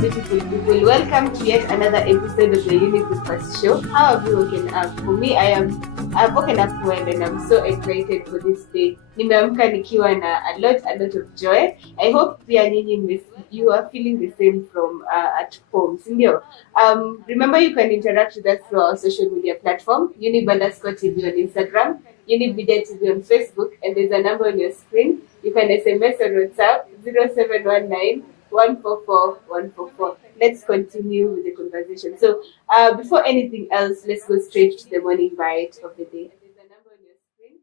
beautiful people. Welcome to yet another episode of the Younib show. How have you woken up? For me, I've woken up well and I'm so excited for this day. Nimeamka nikiwa na a lot of joy. I hope pia nyinyi you are feeling the same from at home. Sindio? Remember you can interact with us through our social media platform, Younib_TV on Instagram, Younib MEDIA TV on Facebook, and there's a number on your screen. You can SMS on WhatsApp 0719 144 144. Let's continue with the conversation. So, before anything else, let's go straight to the morning bite of the day. There's a number on your screen.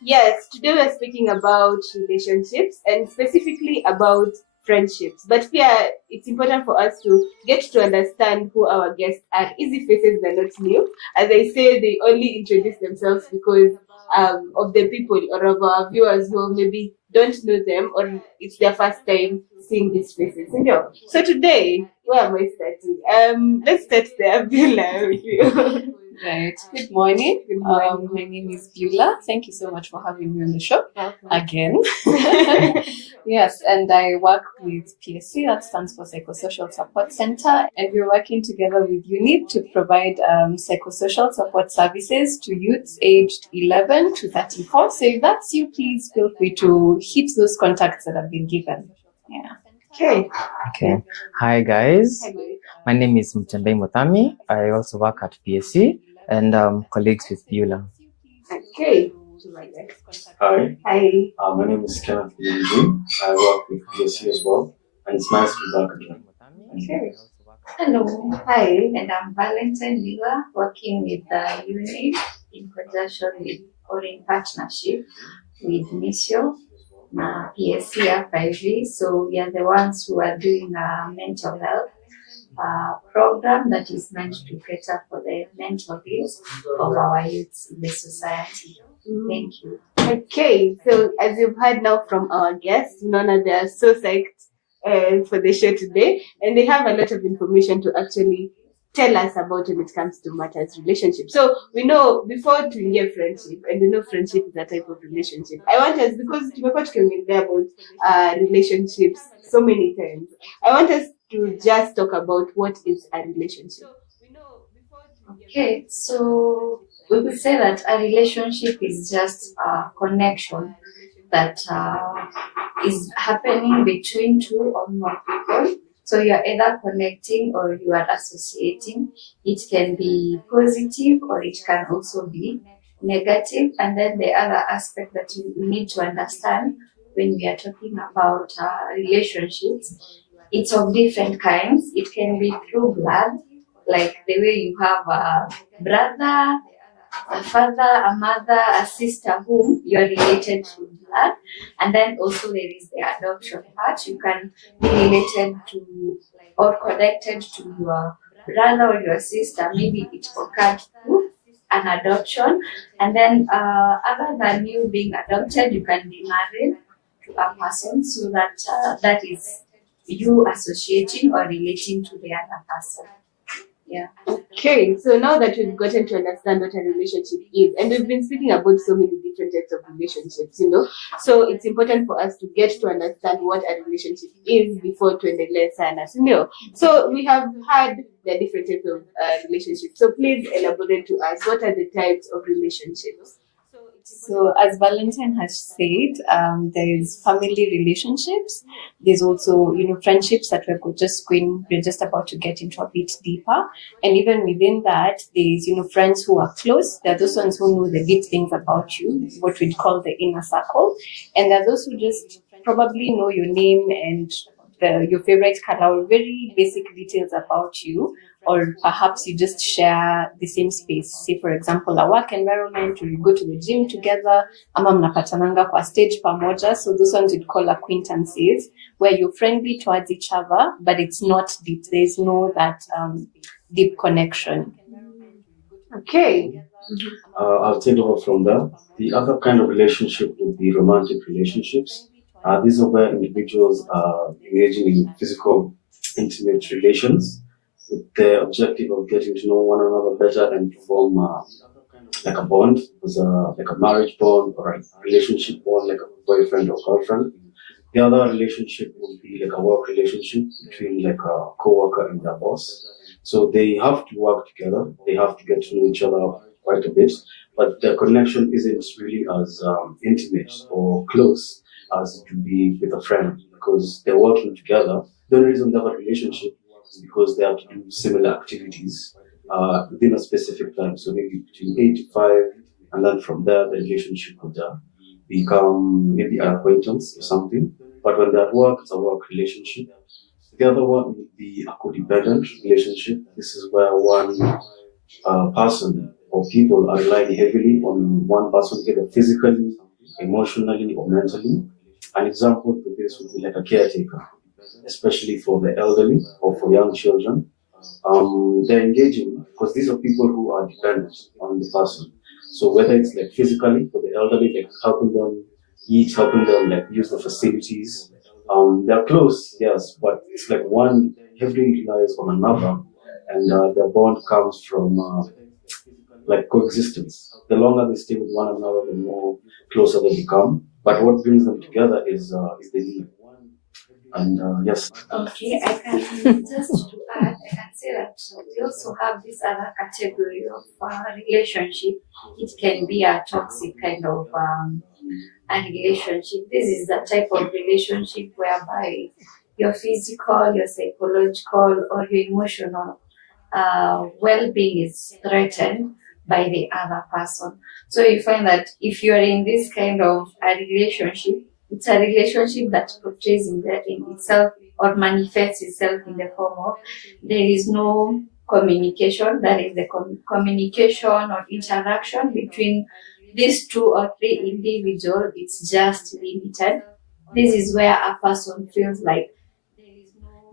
Yes, today we're speaking about relationships and specifically about friendships. But yeah, it's important for us to get to understand who our guests are. Easy faces are not new. As I say, they only introduce themselves because of the people or of our viewers who maybe don't know them or it's their first time seeing these faces. So today, where am I starting? Let's start there, Bella, with you. Right. Good morning. Good morning. My name is Beulah. Thank you so much for having me on the show again. Yes, and I work with PSC, that stands for Psychosocial Support Center, and we're working together with Younib to provide psychosocial support services to youths aged 11 to 34. So if that's you, please feel free to hit those contacts that have been given. Yeah. Okay. Hi guys. My name is Muchina. I also work at PSC and colleagues with Beulah. Okay. Hi. Hi. My name is Kenneth. I work with PSC as well, and it's nice to be back again. Okay. Hello, Hi. and I'm Valentine Lila, working with Younib in conjunction with or in partnership with Missio, PSC 5G. So we are the ones who are doing a mental health program that is meant to cater for the mental needs of our youths in the society. Thank you. Okay, so as you've heard now from our guests, Nona, they are so psyched for the show today, and they have a lot of information to actually tell us about when it comes to matters relationships. So we know before to get friendship, and we know friendship is a type of relationship. I want us, because tumekuwa tukiongea about relationships so many times, I want us to just talk about what is a relationship. Okay, so we could say that a relationship is just a connection that is happening between two or more people. So you're either connecting or you are associating. It can be positive or it can also be negative. And then the other aspect that you need to understand when we are talking about relationships, it's of different kinds. It can be through blood, like the way you have a brother, a father, a mother, a sister whom you are related to blood. And then also there is the adoption part. You can be related to or connected to your brother or your sister. Maybe it occurred through an adoption. And then other than you being adopted, you can be married to a person, so that that is you associating or relating to the other person. Yeah. Okay, so now that we've gotten to understand what a relationship is, and we've been speaking about so many different types of relationships, so it's important for us to get to understand what a relationship is before tuendelee sana, So we have had the different types of relationships. So please elaborate to us, what are the types of relationships? So, as Valentine has said, there's family relationships. There's also, friendships that we're just about to get into a bit deeper. And even within that, there's, friends who are close. There are those ones who know the deep things about you, what we'd call the inner circle. And there are those who just probably know your name and your favorite color, or very basic details about you, or perhaps you just share the same space. Say, for example, a work environment, or you go to the gym together, ama mnapatananga kwa stage pamoja. So those ones we'd call acquaintances, where you're friendly towards each other, but it's not deep. There's no that deep connection. Okay. I'll take over from there. The other kind of relationship would be romantic relationships. These are where individuals are engaging in physical, intimate relations with the objective of getting to know one another better and form like a bond, like a marriage bond or a relationship bond, like a boyfriend or girlfriend. The other relationship would be like a work relationship between like a co-worker and their boss. So they have to work together. They have to get to know each other quite a bit, but the connection isn't really as intimate or close as it would be with a friend, because they're working together. The only reason they have a relationship is because they have to do similar activities within a specific time. So maybe between 8 to 5, and then from there the relationship would become maybe an acquaintance or something. But when they're at work, it's a work relationship. The other one would be a codependent relationship. This is where one person or people are relying heavily on one person, either physically, emotionally, or mentally. An example for this would be like a caretaker, especially for the elderly or for young children. They're engaging because these are people who are dependent on the person. So whether it's like physically for the elderly, like helping them eat, helping them like use the facilities, they're close, yes, but it's like one heavily relies on another, and their bond comes from like coexistence. The longer they stay with one another, the more closer they become. But what brings them together is the need. And yes. Okay, I can just to add, I can say that we also have this other category of relationship. It can be a toxic kind of a relationship. This is the type of relationship whereby your physical, your psychological, or your emotional well-being is threatened by the other person. So you find that if you are in this kind of a relationship, it's a relationship that portrays in itself or manifests itself in the form of there is no communication, that is the communication or interaction between these 2 or 3 individuals, it's just limited. This is where a person feels like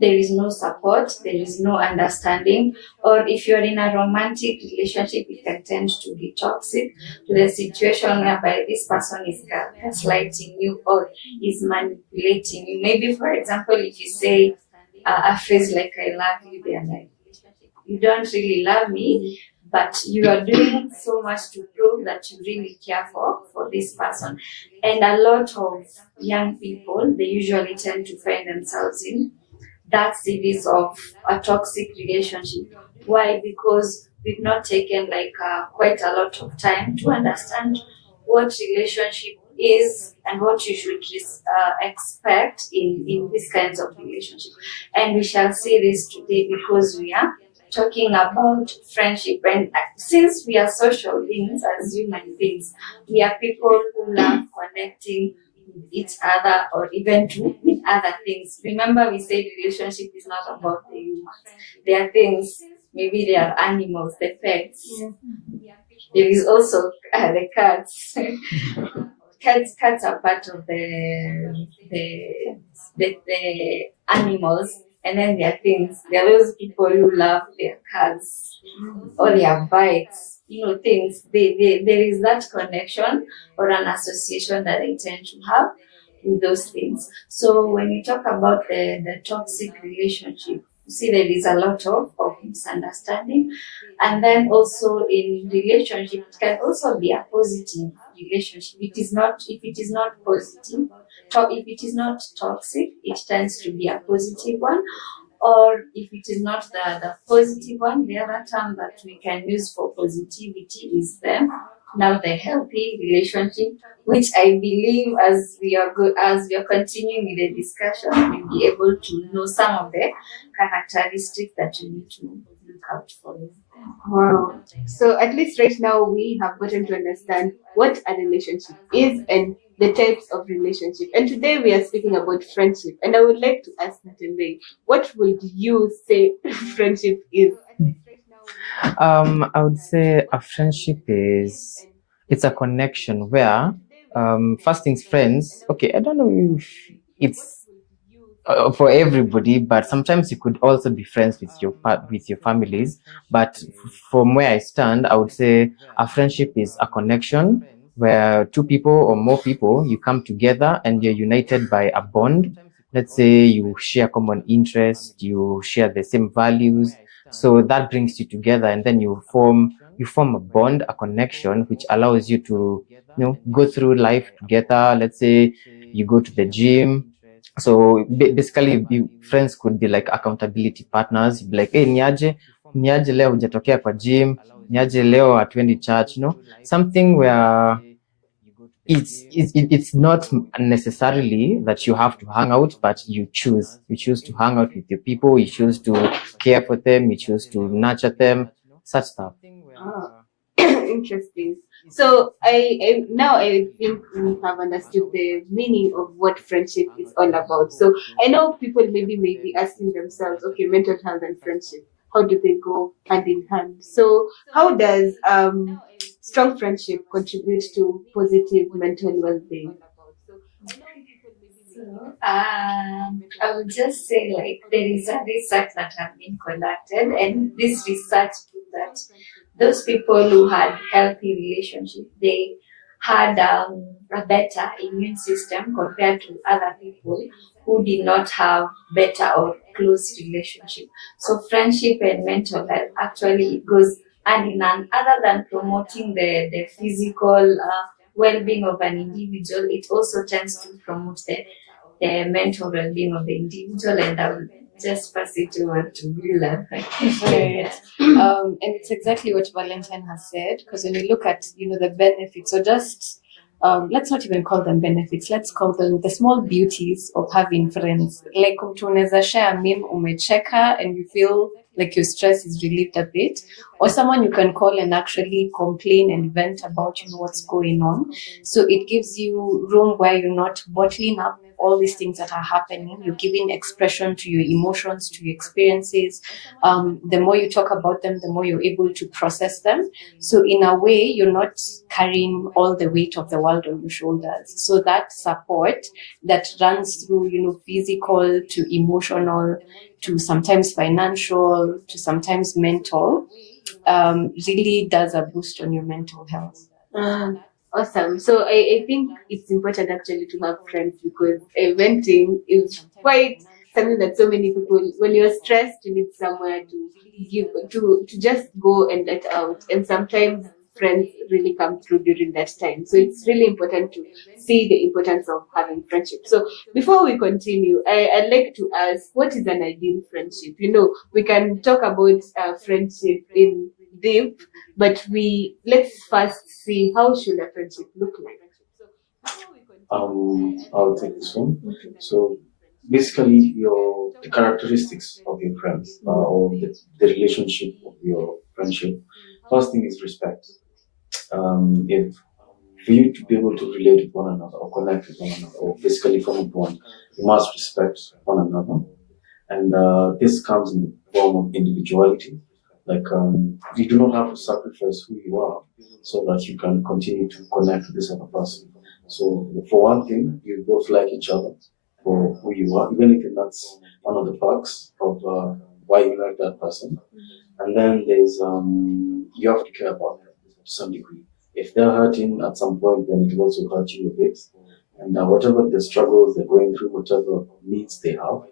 there is no support, there is no understanding, or if you're in a romantic relationship, it can tend to be toxic to the situation whereby this person is gaslighting you or is manipulating you. Maybe, for example, if you say a phrase like "I love you," they're like, "You don't really love me," but you are doing so much to prove that you really care for this person. And a lot of young people, they usually tend to find themselves in that series of a toxic relationship. Why? Because we've not taken quite a lot of time to understand what relationship is and what you should expect in these kinds of relationship. And we shall say this today because we are talking about friendship, and since we are social beings as human beings, we are people who love connecting with each other or even with other things. Remember, we said relationship is not about the humans. There are things, maybe they are animals, the pets. There is also the cats. Cats are part of the animals. And then there are things, there are those people who love their cats or their bikes, things. There is that connection or an association that they tend to have with those things. So when you talk about the toxic relationship, you see there is a lot of misunderstanding. And then also in relationship, it can also be a positive relationship. If it is not positive, if it is not toxic, it tends to be a positive one. Or if it is not the positive one, the other term that we can use for positivity is the now the healthy relationship, which I believe as we are continuing with the discussion, we'll be able to know some of the characteristics that you need to look out for. Wow. So at least right now we have gotten to understand what a relationship is and the types of relationship. And today we are speaking about friendship. And I would like to ask Natembe, what would you say friendship is? I would say a friendship it's a connection where first things friends. Okay, I don't know if it's for everybody, but sometimes you could also be friends with your families. But from where I stand, I would say a friendship is a connection where two people or more people you come together and you're united by a bond. Let's say you share common interest, you share the same values, so that brings you together, and then you form a bond, a connection, which allows you to go through life together. Let's say you go to the gym. So basically, friends could be like accountability partners. Be like, hey, niaje leo hujatokea kwa gym, niaje leo hatuendi church, something where it's not necessarily that you have to hang out, but you choose to hang out with your people, you choose to care for them, you choose to nurture them, such stuff. Ah, interesting. So I now I think we have understood the meaning of what friendship is all about. So I know people maybe may be asking themselves, okay, mental health and friendship, how do they go hand in hand? So how does strong friendship contribute to positive mental well-being? I would just say, like, there is a research that has been conducted, and this research proves that those people who had healthy relationships, they had a better immune system compared to other people who did not have better or close relationship. So friendship and mental health actually it goes hand in hand. Other than promoting the physical well-being of an individual, it also tends to promote the mental well-being of the individual, and I will just pass it over to Billa. Right. And it's exactly what Valentine has said, because when you look at the benefits, or just let's not even call them benefits, let's call them the small beauties of having friends. Like mtu unaweza share a meme, umecheka, and you feel like your stress is relieved a bit, or someone you can call and actually complain and vent about what's going on. So it gives you room where you're not bottling up all these things that are happening. You're giving expression to your emotions, to your experiences. The more you talk about them, the more you're able to process them. So in a way, you're not carrying all the weight of the world on your shoulders. So that support that runs through, physical to emotional, to sometimes financial, to sometimes mental, really does a boost on your mental health. Awesome. So I think it's important actually to have friends, because venting is quite something that so many people, when you're stressed, you need somewhere to just go and let out. And sometimes friends really come through during that time. So it's really important to see the importance of having friendship. So before we continue, I'd like to ask, what is an ideal friendship? We can talk about friendship in deep, but let's first see how should a friendship look like. I'll take this one. So basically, the characteristics of your friends or the relationship of your friendship. First thing is respect. If for you to be able to relate with one another or connect with one another or basically form a bond, you must respect one another, and this comes in the form of individuality. Like you do not have to sacrifice who you are so that you can continue to connect with this other person. So for one thing, you both like each other for who you are, even if that's one of the perks of why you like that person. And then there's you have to care about them to some degree. If they're hurting at some point, then it will also hurt you a bit. And whatever the struggles they're going through, whatever needs they have,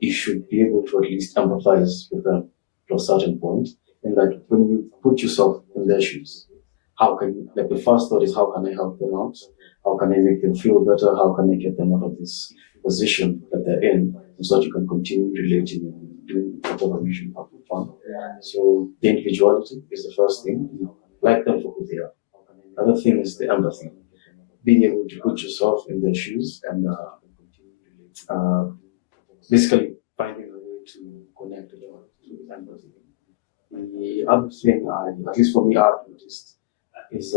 you should be able to at least empathize with them to a certain point. And that when you put yourself in their shoes, how can you, like the first thought is, how can I help them out? How can I make them feel better? How can I get them out of this position that they're in so that you can continue relating and doing whatever you should have fun? So the individuality is the first thing. like them for who they are. Another thing is the empathy, being able to put yourself in their shoes and basically finding a way to connect with empathy. The other thing, at least for me, I've noticed is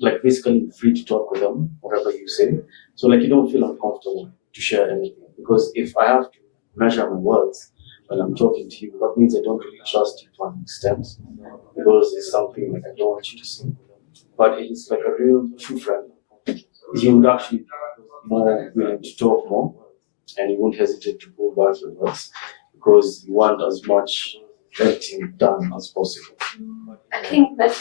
like basically free to talk with them, whatever you say. So like you don't feel uncomfortable to share anything, because if I have to measure my words when I'm talking to you, that means I don't really trust you to an extent, because it's something like I don't want you to say. But it's like a real true friend. You would actually be more willing to talk more, and you won't hesitate to pull back your words, because you want as much editing done as possible. I think that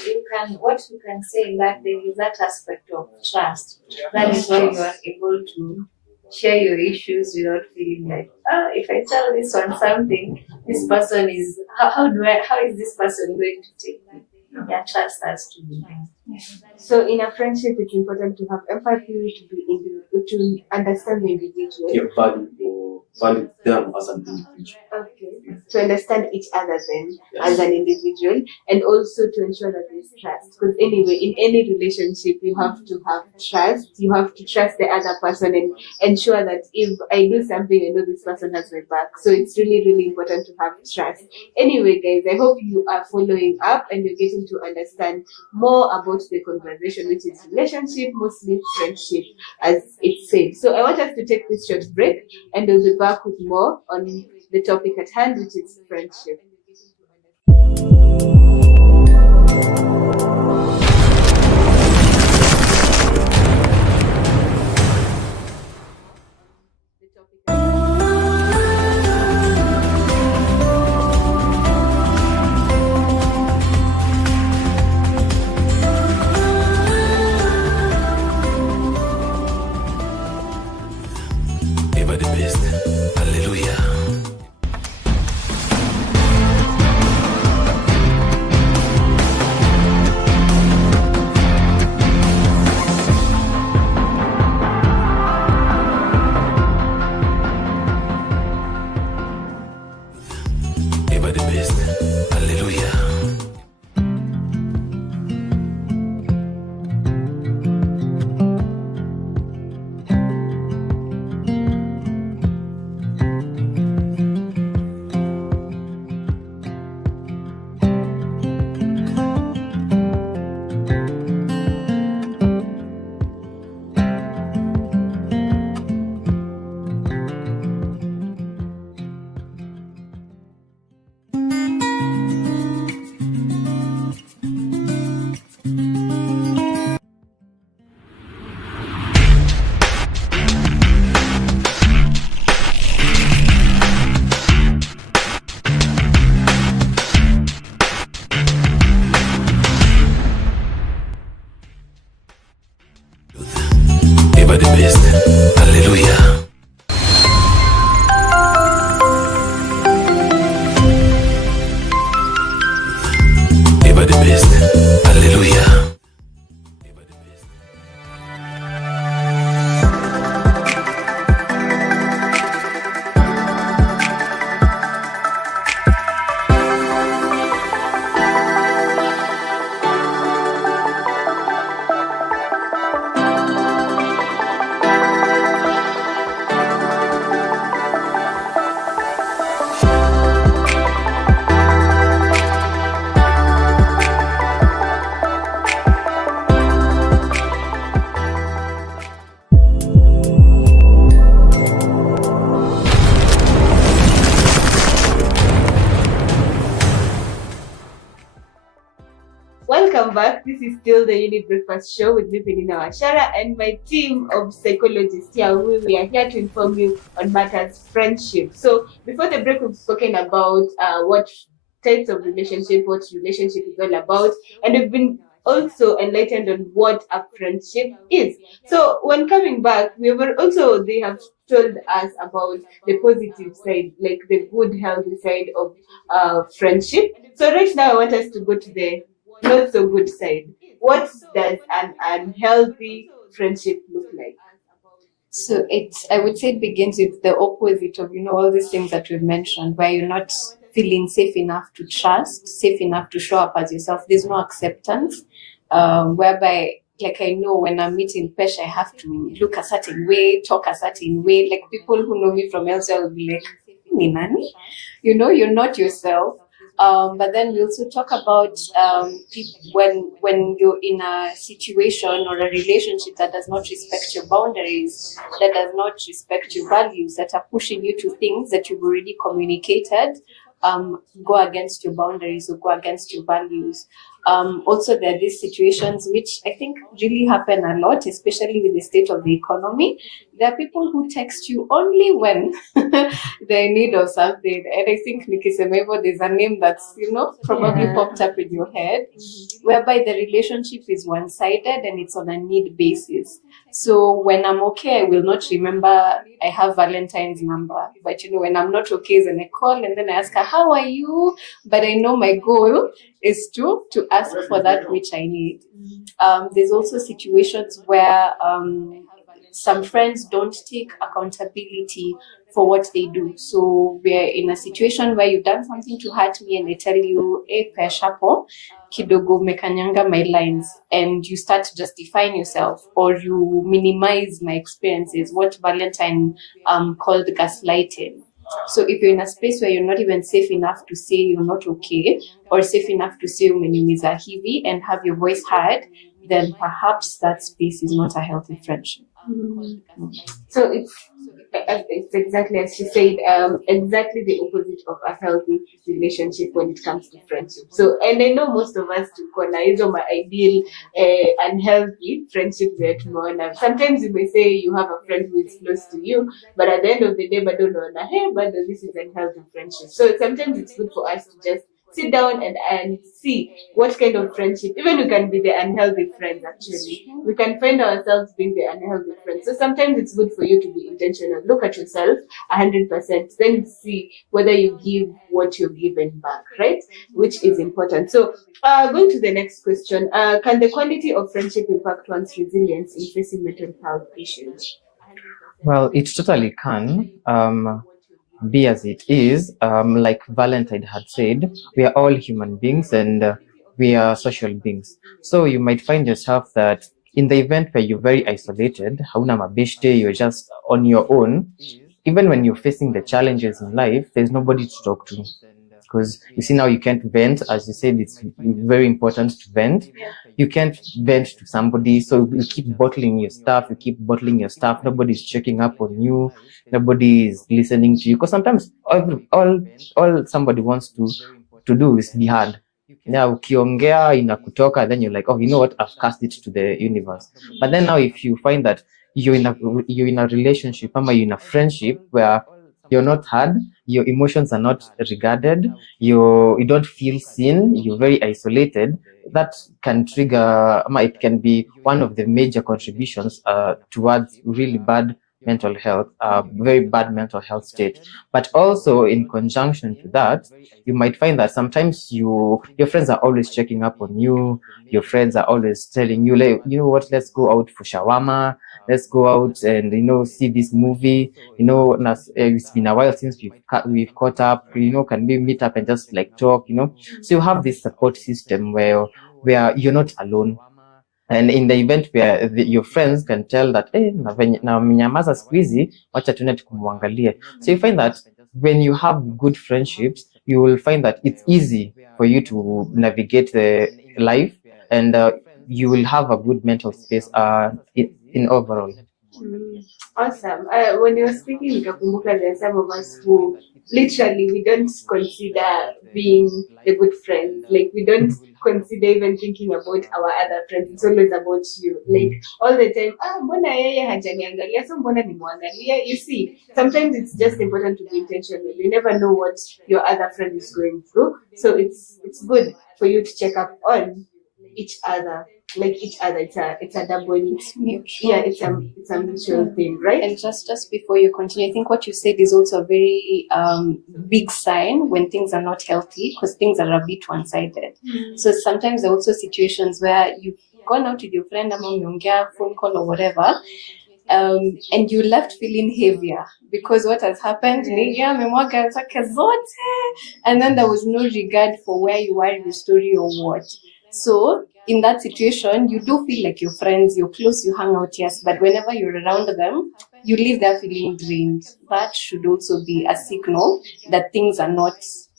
what you can say in that there is that aspect of trust. That is why you are able to share your issues without feeling like, if I tell this one something, this person is, how is this person going to take me? Yeah, trust has to be there. So in a friendship, it's important to have empathy, to understand the individual. You value them as an individual. Okay. To understand each other then Yes. as an individual, and also to ensure that there's trust. Because anyway, in any relationship, you have to have trust. You have to trust the other person and ensure that if I do something, I know this person has my back. So it's really, really important to have trust. Anyway, guys, I hope you are following up and you're getting to understand more about the conversation, which is relationship, mostly friendship, as it said. So I want us to take this short break, and we'll be back with more on the topic at hand, which is friendship. Ever the best. Hallelujah. Ever the best. Hallelujah. Ever the best. Hallelujah. Ever the best. Hallelujah. Ever the best. Welcome back. This is still the Younib Breakfast Show with me, Penina, Wachera, and my team of psychologists here. We are here to inform you on matters friendship. So before the break, we've spoken about what types of relationship, what relationship is all about, and we've been also enlightened on what a friendship is. So when coming back, they have told us about the positive side, like the good, healthy side of friendship. So right now, I want us to go to the not so good side. What does an unhealthy friendship look like? So I would say it begins with the opposite of, all these things that we've mentioned, where you're not feeling safe enough to trust, safe enough to show up as yourself. There's no acceptance, whereby, like, I know when I'm meeting Pesh, I have to look a certain way, talk a certain way. Like, people who know me from elsewhere will be like, "Ni nani?" You know, you're not yourself. But then we also talk about when you're in a situation or a relationship that does not respect your boundaries, that does not respect your values, that are pushing you to things that you've already communicated, go against your boundaries or go against your values. Also, there are these situations which I think really happen a lot, especially with the state of the economy. There are people who text you only when they're in need of something. And I think, Nikisemevo, there's a name that's, probably popped up in your head, whereby the relationship is one-sided and it's on a need basis. So when I'm okay, I will not remember I have Valentine's number. But, when I'm not okay, then I call and then I ask her, "How are you?" But I know my goal is to ask for that which I need. There's also situations where some friends don't take accountability for what they do. So we're in a situation where you've done something to hurt me and they tell you, peshapo, kidogo mekanyanga my lines, and you start justifying yourself or you minimize my experiences, what Valentine called gaslighting. So if you're in a space where you're not even safe enough to say you're not okay, or safe enough to say umeniumiza hivi and have your voice heard, then perhaps that space is not a healthy friendship. So it's exactly as she said, exactly the opposite of a healthy relationship when it comes to friendship. So, and I know most of us to hizo my ideal unhealthy friendship that tumeona. Sometimes you may say you have a friend who is close to you, but at the end of the day, but don't know, hey, but this is unhealthy friendship. So sometimes it's good for us to just sit down and see what kind of friendship, even we can be the unhealthy friends actually. We can find ourselves being the unhealthy friends. So sometimes it's good for you to be intentional. Look at yourself 100%, then see whether you give what you're given back, right? Which is important. So going to the next question, can the quality of friendship impact one's resilience in facing mental health issues? Well, it totally can. Be as it is, like Valentine had said, we are all human beings and we are social beings. So you might find yourself that in the event where you're very isolated, hauna mabeshte, you're just on your own, even when you're facing the challenges in life, there's nobody to talk to. Because you see now you can't vent, as you said, it's very important to vent. You can't vent to somebody, so you keep bottling your stuff, nobody's checking up on you, nobody is listening to you. Because sometimes all somebody wants to do is be heard. Now ukiongea inakutoka, then you're like, oh, you know what, I've cast it to the universe. But then now if you find that you're in a relationship, or you're in a friendship where you're not heard, your emotions are not regarded, you don't feel seen, you're very isolated, that can trigger, it can be one of the major contributions towards really bad mental health, very bad mental health state. But also in conjunction to that, you might find that sometimes your friends are always checking up on you, your friends are always telling you, like, you know what, let's go out for shawarma, let's go out and see this movie, it's been a while since we've caught up, can we meet up and just like talk, so you have this support system where you're not alone. And in the event where your friends can tell that, hey, na mnyamaza siku hizi, wacha tuende tukumwangalie. So you find that when you have good friendships, you will find that it's easy for you to navigate the life, and you will have a good mental space in overall. Awesome. When you were speaking, nikakumbuka there are some of us who literally we don't consider being a good friend. Like we don't consider even thinking about our other friends. It's always about you. Like all the time, mbona yeye hajaniangalia, so mbona nimwangalia. You see, sometimes it's just important to be intentional. You never know what your other friend is going through. So it's good for you to check up on each other. Like each other, it's a double. It's mutual. Yeah, it's a mutual thing, right? And just before you continue, I think what you said is also a very big sign when things are not healthy, because things are a bit one-sided. So sometimes there are also situations where you've gone out with your friend, phone call or whatever, and you left feeling heavier because what has happened, and then there was no regard for where you are in the story or what. So in that situation, you do feel like your friends, you're close, you hang out, yes, but whenever you're around them, you leave there feeling drained. That should also be a signal that things are not,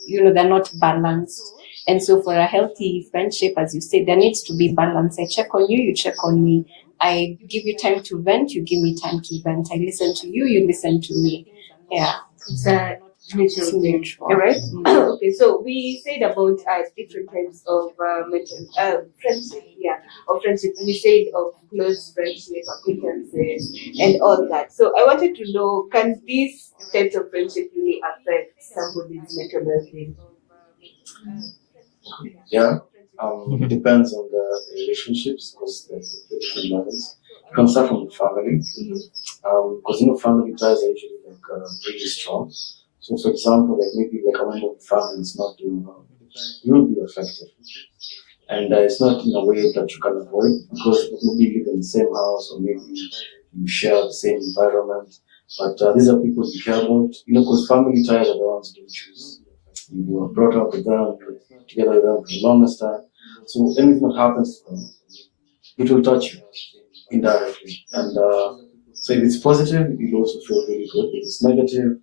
they're not balanced. And so for a healthy friendship, as you said, there needs to be balance. I check on you, you check on me. I give you time to vent, you give me time to vent. I listen to you, you listen to me. Yeah. It's a mutual thing. Mutual. All right. Okay, so we said about different types of friendship. Yeah, of friendship. We said of close friendship, acquaintances, and all that. So I wanted to know, can these types of friendship really affect somebody's mental well-being? Yeah, it depends on the relationships because there's the different levels. You can start from the family because family ties are usually really strong. So, for example, maybe a member of the family is not doing well, you will be affected, and it's not in a way that you can avoid because maybe you live in the same house or maybe you share the same environment. But these are people you care about, because family ties are the ones you choose. You were brought up with them, together with them for the longest time. So anything that happens to them, it will touch you indirectly. And so if it's positive, you also feel really good. If it's negative,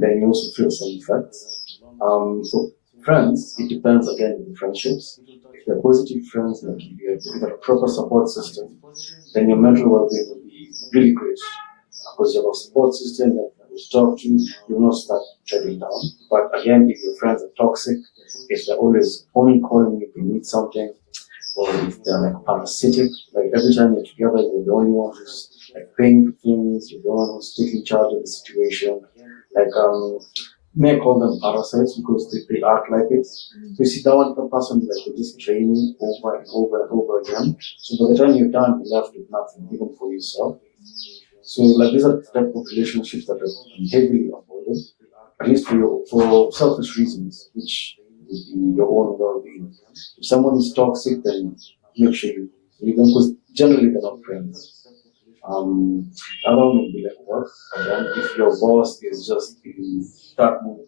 then you also feel some effects. So friends, it depends again on the friendships. If they're positive friends, like if you have a proper support system, then your mental well-being will be really great. Because you have a support system that you talk to, you will not start treading down. But again, if your friends are toxic, if they're always only calling you if you need something, or if they're parasitic, every time you're together, you're the only one who's paying for things, you're the one who's taking charge of the situation. May I call them parasites because they act like it. So you see that one person will just drain you over and over and over again. So by the time you're done, you're left with nothing, even for yourself. So these are the type of relationships that are heavily avoided, at least for selfish reasons, which would be your own well-being. If someone is toxic, then make sure you leave them because generally they're not friends. Other one would be work. Again, if your boss is just in that mood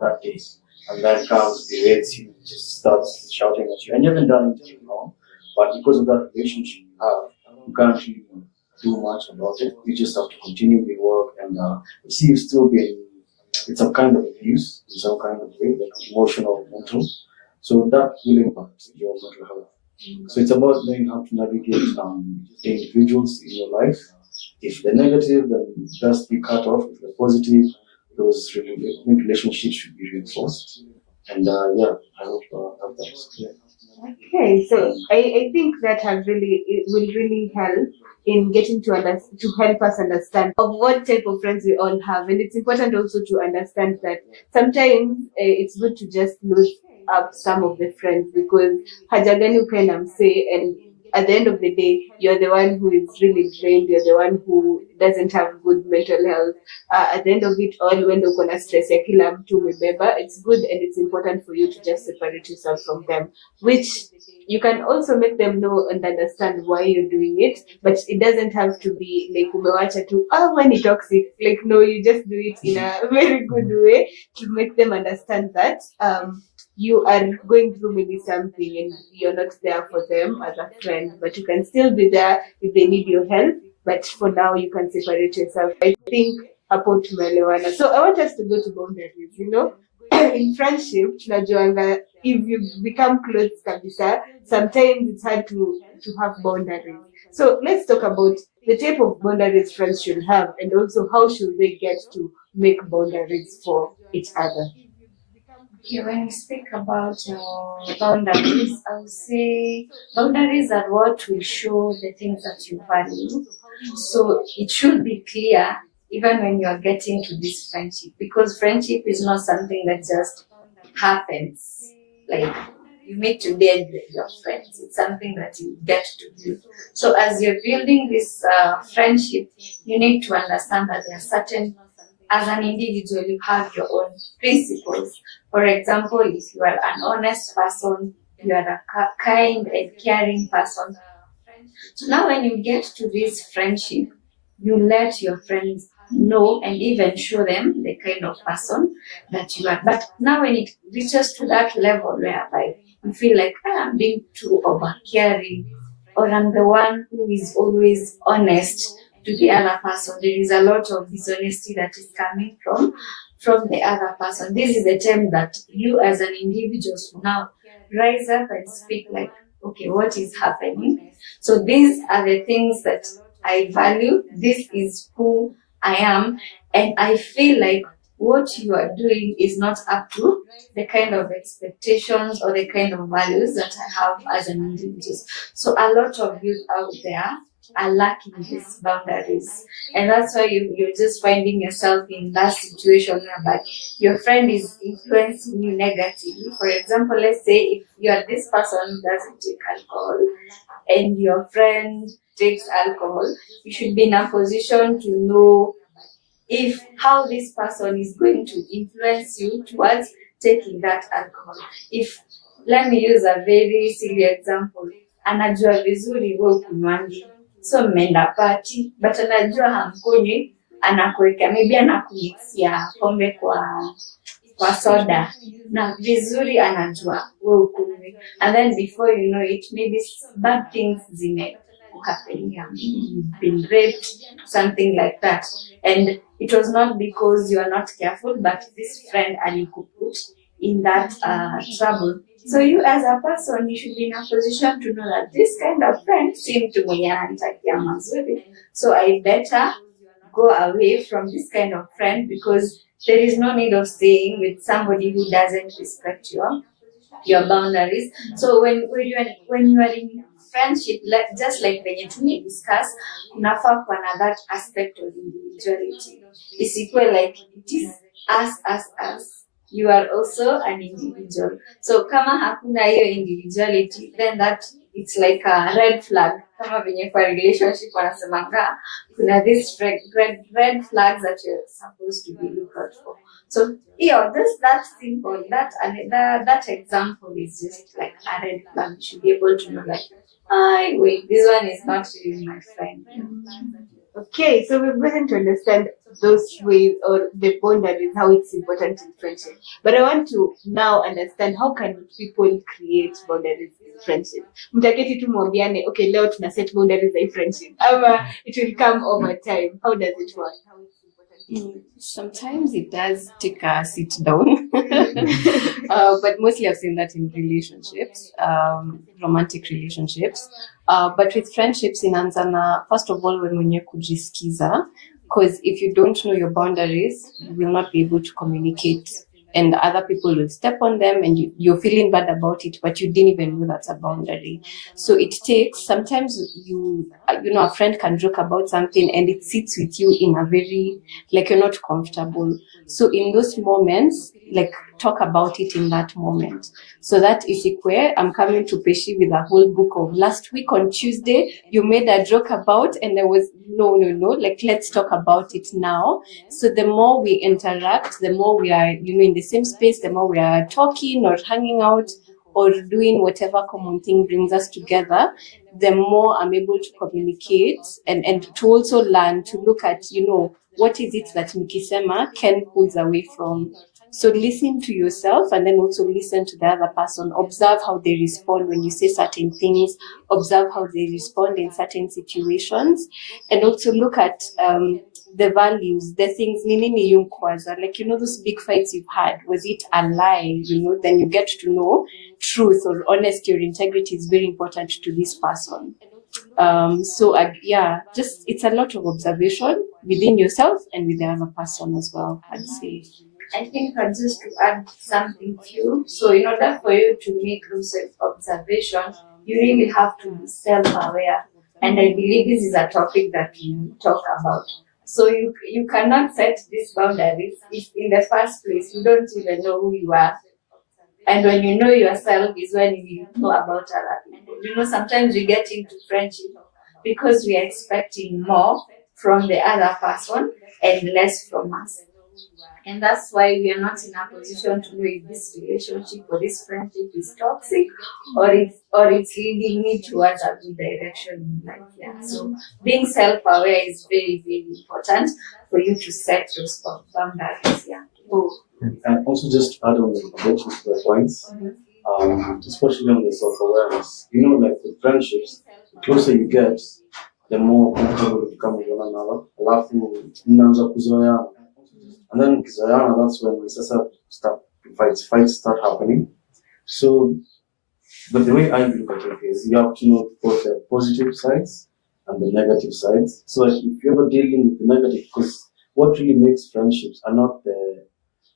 that day, and then comes, berates you, just starts shouting at you, and you haven't done anything wrong, but because of that relationship you have, you can't really do much about it. You just have to continue the work, and you see you still being, it's some kind of abuse in some kind of way, emotional, mental. So that will impact your mental health. So it's about knowing how to navigate the individuals in your life. If they're negative, then just be cut off. If they're positive, those relationships should be reinforced. And I hope that was clear. Okay, so I think that it will really help in getting to help us understand of what type of friends we all have, and it's important also to understand that sometimes it's good to just lose up some of the friends because haja gani ukae na msee, and at the end of the day you're the one who is really drained, you're the one who doesn't have good mental health. At the end of it all, when uko na stress ya kila mtu umebeba, it's good and it's important for you to just separate yourself from them, which you can also make them know and understand why you're doing it, but it doesn't have to be umewacha tu when it's toxic. No, you just do it in a very good way to make them understand that you are going through maybe something and you're not there for them as a friend, but you can still be there if they need your help. But for now, you can separate yourself. I think hapo tumeelewana. So I want us to go to boundaries. In friendship, tunajuanga if you become close kabisa, sometimes it's hard to have boundaries. So let's talk about the type of boundaries friends should have, and also how should they get to make boundaries for each other. Okay, when we speak about boundaries, I would say boundaries are what will show the things that you value. So it should be clear even when you are getting to this friendship, because friendship is not something that just happens. You meet today with your friends. It's something that you get to do. So as you're building this friendship, you need to understand that there are certain, as an individual, you have your own principles. For example, if you are an honest person, you are a kind and caring person, So now when you get to this friendship, you let your friends know and even show them the kind of person that you are. But now when it reaches to that level whereby you feel like I'm being too overcaring, or I'm the one who is always honest to the other person, there is a lot of dishonesty that is coming from the other person. This is the time that you as an individual should now rise up and speak like, okay, what is happening? So these are the things that I value. This is who I am. And I feel like what you are doing is not up to the kind of expectations or the kind of values that I have as an individual. So a lot of youth out there are lacking these boundaries. And that's why you're just finding yourself in that situation whereby your friend is influencing you negatively. For example, let's say if you're this person who doesn't take alcohol and your friend takes alcohol, you should be in a position to know if how this person is going to influence you towards taking that alcohol. If, let me use a very silly example, anajua vizuri wewe ukunywangi, so mmeenda party, but anajua hamkunywi, anakuweka, maybe anakumixia pombe kwa soda, na vizuri anajua wewe ukunywi, and then before you know it, maybe bad things zime happen, you've been raped, something like that. And it was not because you are not careful, but this friend alikuput in that trouble. So you as a person, you should be in a position to know that this kind of friend seemed to me ananitakia mazuri. So I better go away from this kind of friend, because there is no need of staying with somebody who doesn't respect your boundaries. So when you are in friendship, just like when you discuss, unafaa kuwa na that aspect of individuality. Isikuwe like it is us. You are also an individual. So kama hakuna hiyo individuality, then that it's like a red flag. Kama venye kwa relationship wanasemanga, kuna this red flags that you're supposed to be looked out for. So just that simple, that example is just like a red flag. You should be able to know like, wait, this one is not really my friend. Okay, so we're going to understand those ways or the boundaries, how it's important in friendship. But I want to now understand, how can people create boundaries in friendship? Mtaketi tu mwambiane, okay, leo tuna set boundaries in friendship. It will come over time. How does it work? Sometimes it does take a sit down, but mostly I've seen that in relationships, romantic relationships. But with friendships in Anzana, first of all, when mwenye kujisikiza, because if you don't know your boundaries, you will not be able to communicate, and other people will step on them, and you're feeling bad about it, but you didn't even know that's a boundary. So it takes, sometimes a friend can joke about something and it sits with you in a very, like, you're not comfortable. So in those moments, like, talk about it in that moment. So that is where I'm coming to Peshi with a whole book of last week on Tuesday, you made a joke about, and there was no, like, let's talk about it now. So the more we interact, the more we are, in the same space, the more we are talking or hanging out or doing whatever common thing brings us together, the more I'm able to communicate and to also learn to look at, what is it that Nikisema Ken pulls away from. So listen to yourself and then also listen to the other person. Observe how they respond when you say certain things. Observe how they respond in certain situations. And also look at the values, the things, nini yung kwaza. Like, those big fights you've had, was it a lie? Then you get to know truth or honesty or integrity is very important to this person. Just it's a lot of observation within yourself and with the other person as well, I'd say. I think just to add something to you. So in order for you to make those observations, you really have to be self-aware. And I believe this is a topic that we talk about. So you cannot set these boundaries if in the first place you don't even know who you are. And when you know yourself is when you know about other people. Sometimes we get into friendship because we are expecting more from the other person and less from us. And that's why we are not in a position to know if this relationship or this friendship is toxic or it's leading me towards a good direction in life. Yeah. So being self-aware is very, very important for you to set those boundaries. Yeah. And also just add on the points, especially on the self-awareness. You know, like with friendships, the closer you get, the more comfortable you become with one another. Alafu mnaanza kuzoeana. And then kizoeana, that's when fights start happening. So, but the way I look at it is you have to know both the positive sides and the negative sides. So like if you're ever dealing with the negative, because what really makes friendships are not the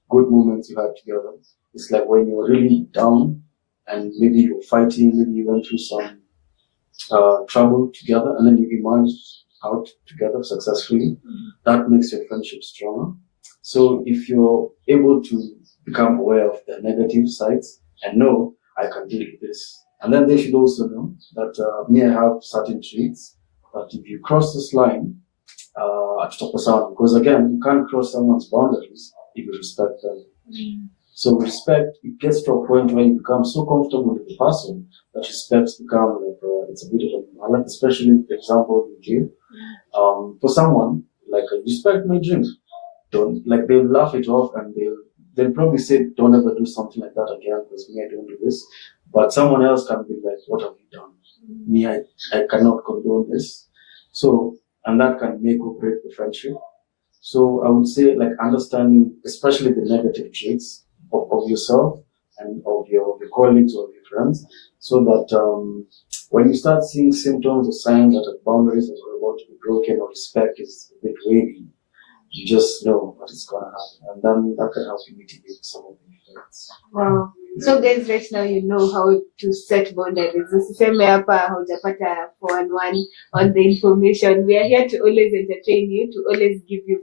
good moments you have together. It's like when you're really down and maybe you're fighting, maybe you went through some trouble together and then you emerge out together successfully. That makes your friendship stronger. So if you're able to become aware of the negative sides and know I can deal with this, and then they should also know that me, I have certain traits that if you cross this line, because again, you can't cross someone's boundaries if you respect them. So respect, it gets to a point where you become so comfortable with the person that respect become like it's a bit of a mallet, especially the example you give. For someone like respect my dreams. Don't like they'll laugh it off and they'll probably say don't ever do something like that again because me I don't do this. But someone else can be like, what have you done? Me, I cannot condone this. So and that can make or break the friendship. So I would say like understanding especially the negative traits of yourself and of your colleagues or your friends, so that when you start seeing symptoms or signs that the boundaries are about to be broken or respect is a bit wavy, you just know what is going to happen, and then that can help you mitigate some of the effects. Wow. So guys, right now you know how to set boundaries. Usiseme hapa haujapata 411 on the information. We are here to always entertain you, to always give you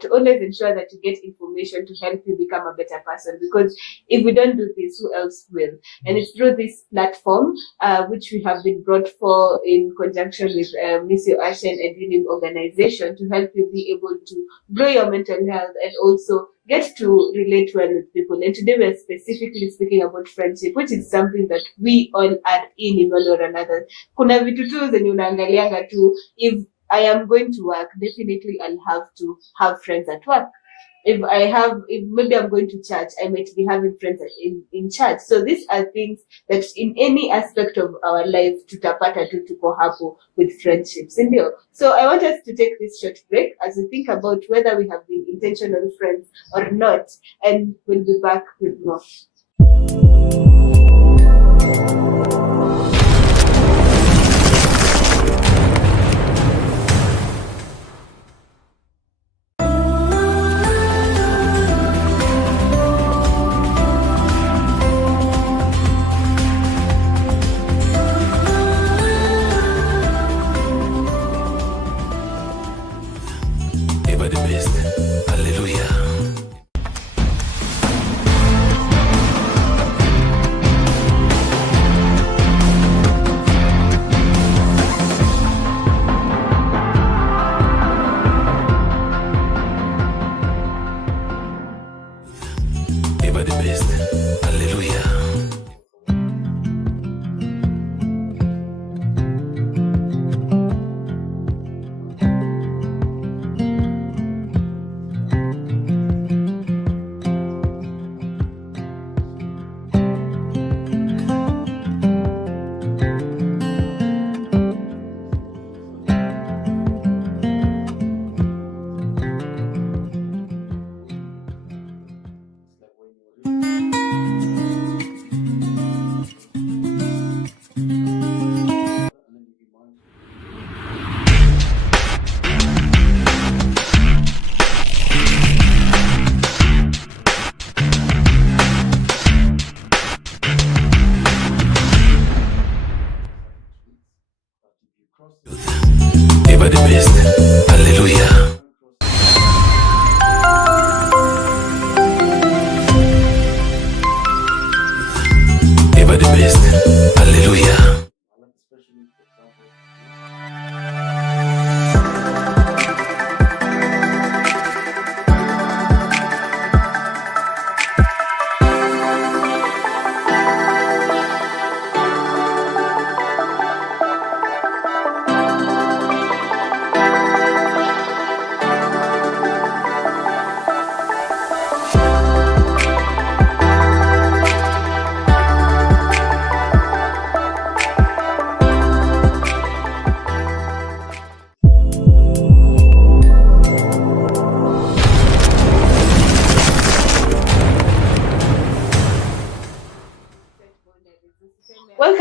to always ensure that you get information to help you become a better person. Because if we don't do this, who else will? And it's through this platform, which we have been brought for in conjunction with Miss Yoashen and Younib organization to help you be able to grow your mental health and also get to relate well with people. And today we're specifically speaking about friendship, which is something that we all are in one or another. Kuna vitu tu zenye unaangalianga tu. If I am going to work, definitely I'll have to have friends at work. If maybe I'm going to church, I might be having friends in church. So these are things that in any aspect of our life, tutapata tu tuko hapo with friendships. So I want us to take this short break as we think about whether we have been intentional friends or not, and we'll be back with more. Ever the best. Hallelujah. Ever the best. Hallelujah.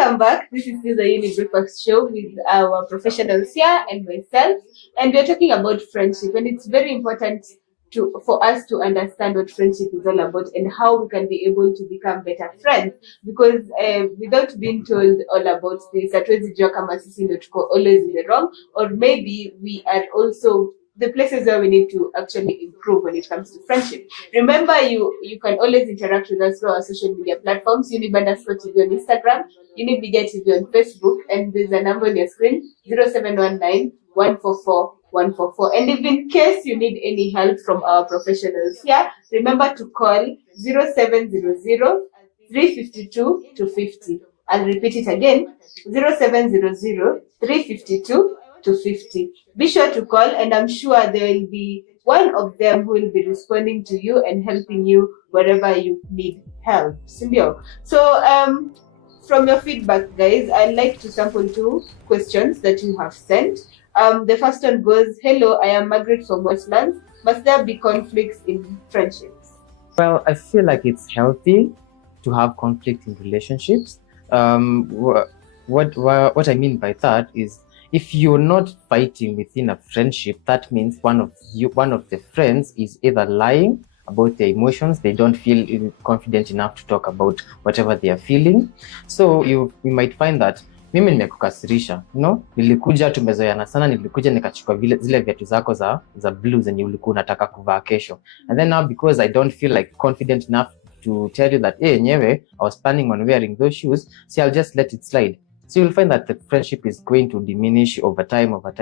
Welcome back. This is still the Younib Breakfast Show with our professionals here and myself. And we're talking about friendship. And it's very important for us to understand what friendship is all about and how we can be able to become better friends. Because without being told all about this, hatuwezi jua kama sisi ndio tuko always in the wrong, or maybe we are also the places where we need to actually improve when it comes to friendship. Remember, you can always interact with us through our social media platforms. Younib_TV on Instagram, Younib MEDIA TV on Facebook, and there's a number on your screen, 0719 144 144. And if in case you need any help from our professionals here, remember to call 0700 352 250. I'll repeat it again, 0700 352 250. Be sure to call, and I'm sure there will be one of them who will be responding to you and helping you wherever you need help. So from your feedback, guys, I'd like to sample 2 questions that you have sent. The first one goes, hello, I am Margaret from Westlands. Must there be conflicts in friendships? Well, I feel like it's healthy to have conflict in relationships. What I mean by that is, if you're not fighting within a friendship, that means one of the friends is either lying about their emotions. They don't feel confident enough to talk about whatever they are feeling. So you might find that mimi nimekukasirisha, nilikuja tumezoeana sana, nilikuja nikachukua zile viatu zako za blue zenye ulikuwa unataka kuvaa kesho, and then now because I don't feel like confident enough to tell you that nyewe I was planning on wearing those shoes, so I'll just let it slide. So you'll find that the friendship is going to diminish over time. But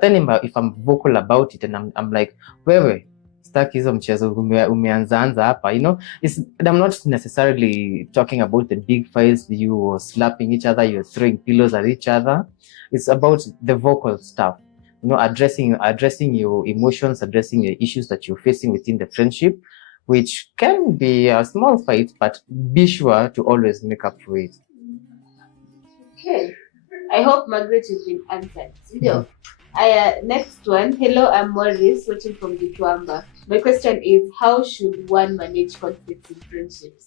then if I'm vocal about it and I'm like, wewe staki hizo mchezo umeanza hapa, I'm not necessarily talking about the big fights, you are slapping each other, you're throwing pillows at each other. It's about the vocal stuff, addressing your emotions, addressing the issues that you're facing within the friendship, which can be a small fight, but be sure to always make up for it. Okay. I hope Margaret has been answered. Next one. Hello, I'm Maurice, watching from Gitwamba. My question is, how should one manage conflicts in friendships?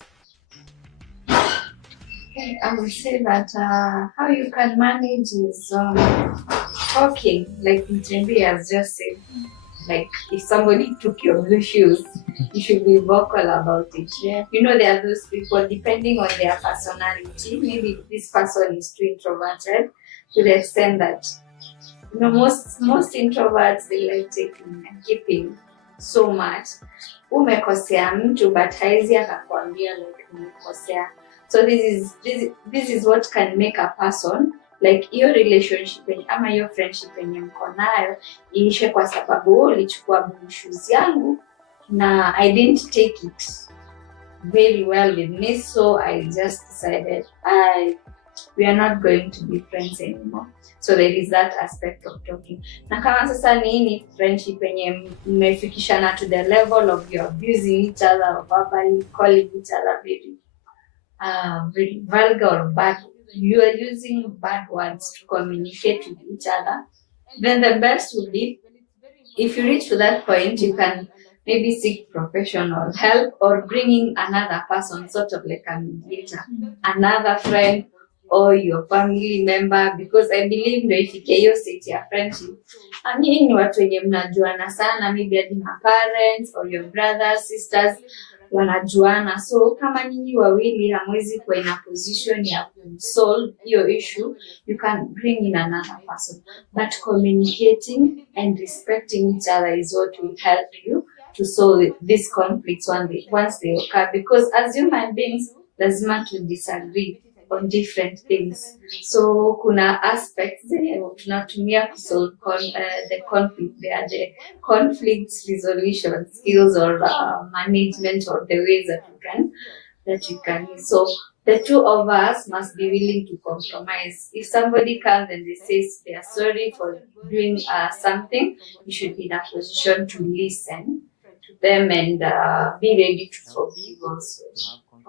Okay, I would say that how you can manage is talking, like Muchina has just said. Like, if somebody took your blue shoes, you should be vocal about it. Yeah. There are those people, depending on their personality, maybe this person is too introverted to the extent that, most introverts, they like taking and keeping so much. Umekosea mtu, but haizi akakwambia like umekosea. So this is what can make a person, like, your relationship ama your friendship yenye mko nayo iishe kwa sababu ulichukua blue shoes yangu na I didn't take it very well with me, so I just decided we are not going to be friends anymore. So there is that aspect of talking. Na kama sasa ni friendship yenye mmefikishana to the level of you abusing each other or verbally calling each other very vulgar or bad, you are using bad words to communicate with each other, then the best would be, if you reach to that point, you can maybe seek professional help or bringing another person, sort of like a mediator, another friend or your family member, because I believe ifike hiyo state ya friendship, nyinyi ni watu wenye mnajuana sana, maybe hadi my parents or your brothers, sisters wanajuana. So kama nyinyi wawili hamwezi kuwa in a position ya solve hiyo issue, you can bring in another person. But communicating and respecting each other is what will help you to solve these conflicts once they occur. Because as human beings, lazima to disagree on different things. So kuna aspects zenye tunatumia to solve the conflict. They are the conflict resolution skills or management, or the ways that you can use. So the two of us must be willing to compromise. If somebody comes and they say they are sorry for doing something, you should be in a position to listen to them and be ready to forgive also.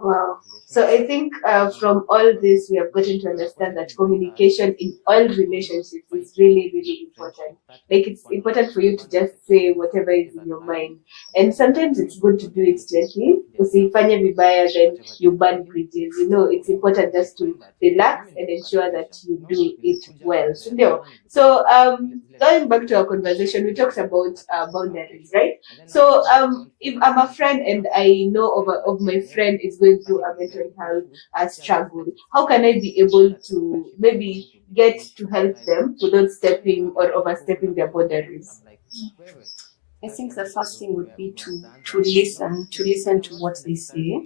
Wow. So I think from all this, we have gotten to understand that communication in all relationships is really, really important. Like it's important for you to just say whatever is in your mind. And sometimes it's good to do it gently. Usifanye vibaya, then you burn bridges. You know, it's important just to relax and ensure that you do it well. So going back to our conversation, we talked about boundaries, right? So if I'm a friend and I know of my friend is going through a mental health struggle, how can I be able to maybe get to help them without stepping or overstepping their boundaries? I think the first thing would be to listen to what they say.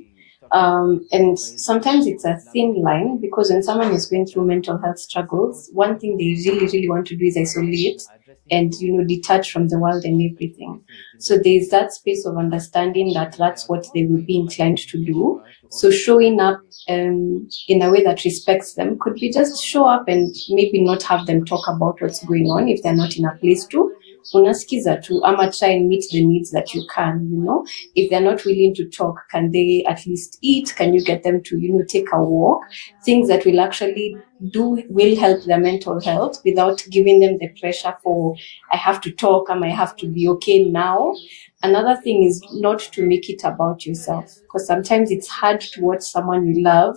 And sometimes it's a thin line, because when someone is going through mental health struggles, one thing they really, really want to do is isolate and, detach from the world and everything. So there's that space of understanding that that's what they will be inclined to do. So showing up in a way that respects them could be just show up and maybe not have them talk about what's going on if they're not in a place to. Unasikiza tu, ama try and meet the needs that you can, If they're not willing to talk, can they at least eat? Can you get them to, take a walk? Things that will actually will help their mental health without giving them the pressure for, I have to talk, I have to be okay now. Another thing is not to make it about yourself, because sometimes it's hard to watch someone you love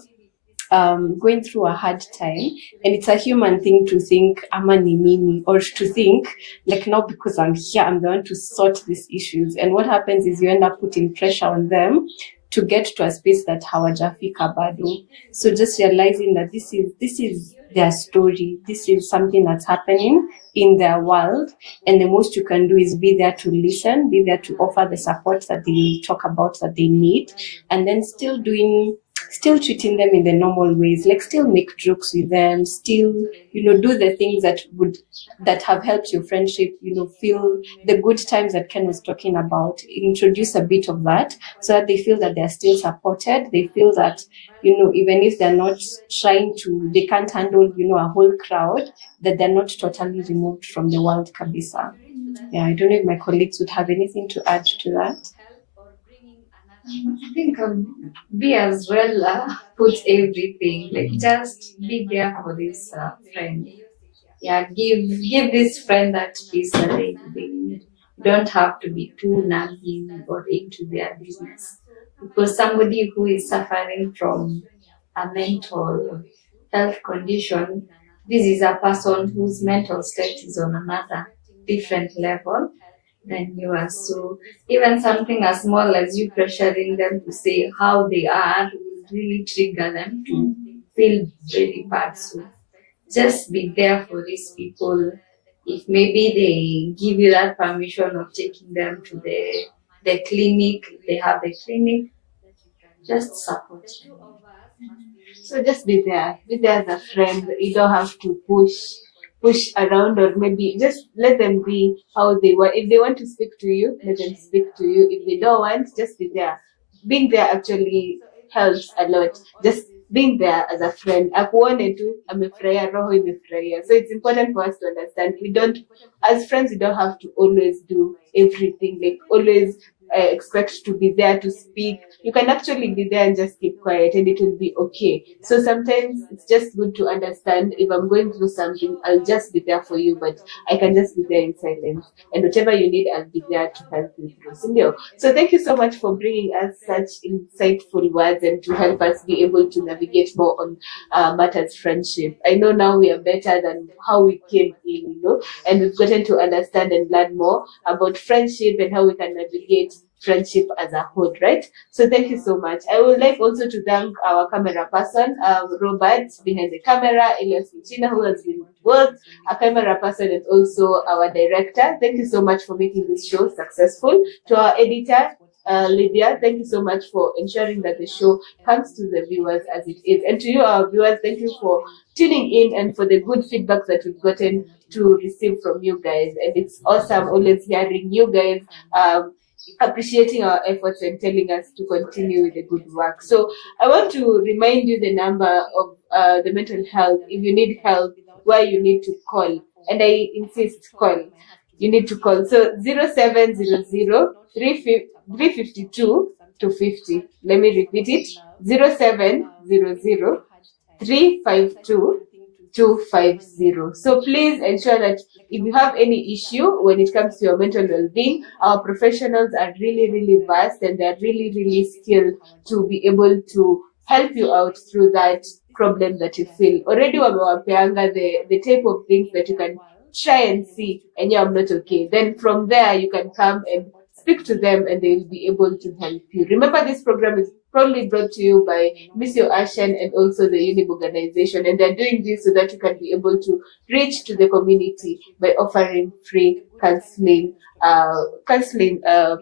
going through a hard time, and it's a human thing to think amani mimi, or to think like, no, because I'm here, I'm the one to sort these issues. And what happens is you end up putting pressure on them to get to a space that hawajafika bado. So just realizing that this is their story, this is something that's happening in their world, and the most you can do is be there to listen, be there to offer the support that they talk about that they need, and then still treating them in the normal ways, like still make jokes with them, still, do the things that have helped your friendship, feel the good times that Ken was talking about, introduce a bit of that so that they feel that they're still supported. They feel that, even if they're not they can't handle, a whole crowd, that they're not totally removed from the world, kabisa. Yeah, I don't know if my colleagues would have anything to add to that. I think be as well put everything, like just be there for this friend. Yeah, give this friend that piece that they need. You don't have to be too nagging or into their business, because somebody who is suffering from a mental health condition, this is a person whose mental state is on another different level than yours. So even something as small as you pressuring them to say how they are will really trigger them to feel very bad. So just be there for these people. If maybe they give you that permission of taking them to the clinic, they have the clinic, just support them. So just be there as a friend. You don't have to push around, or maybe just let them be how they want. If they want to speak to you, let them speak to you. If they don't want, just be there. Being there actually helps a lot. Just being there as a friend. Akuone tu amefurahia, roho imefurahia. So it's important for us to understand as friends, we don't have to always do everything, like always expect to be there to speak. You can actually be there and just keep quiet and it will be okay. So sometimes it's just good to understand, if I'm going through something, I'll just be there for you, but I can just be there in silence. And whatever you need, I'll be there to help you through. So thank you so much for bringing us such insightful words and to help us be able to navigate more on matters friendship. I know now we are better than how we came in, and we've gotten to understand and learn more about friendship and how we can navigate friendship as a whole, right? So thank you so much. I would like also to thank our camera person, Robert behind the camera, Elias Muchina, who has been both a camera person and also our director. Thank you so much for making this show successful. To our editor, Lydia, thank you so much for ensuring that the show comes to the viewers as it is. And to you, our viewers, thank you for tuning in and for the good feedback that we've gotten to receive from you guys. And it's awesome always hearing you guys appreciating our efforts and telling us to continue with the good work. So I want to remind you the number of the mental health. If you need help, where you need to call, and I insist, call. You need to call. So 0700 352 to 50. Let me repeat it. 0700 352 250. So please ensure that if you have any issue when it comes to your mental well-being, our professionals are really vast and they're really skilled to be able to help you out through that problem that you feel. Already wamewapeanga the type of things that you can try and see, and yeah, I'm not okay. Then from there you can come and speak to them and they will be able to help you. Remember, this program is proudly brought to you by Miss Yo Ashen and also the Younib organization, and they're doing this so that you can be able to reach to the community by offering free counseling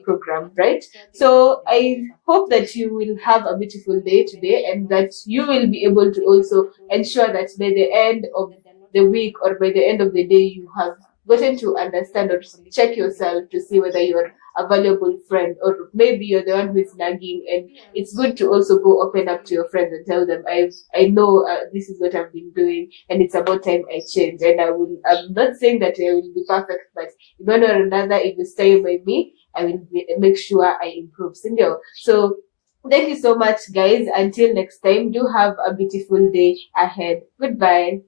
program, right? So I hope that you will have a beautiful day today and that you will be able to also ensure that by the end of the week or by the end of the day you have gotten to understand or check yourself to see whether you're a valuable friend or maybe you're the one who is nagging. And it's good to also go open up to your friends and tell them, I know this is what I've been doing and it's about time I change. And I'm not saying that I will be perfect, but in one or another, if you stay by me, I will make sure I improve. So thank you so much, guys. Until next time, do have a beautiful day ahead. Goodbye.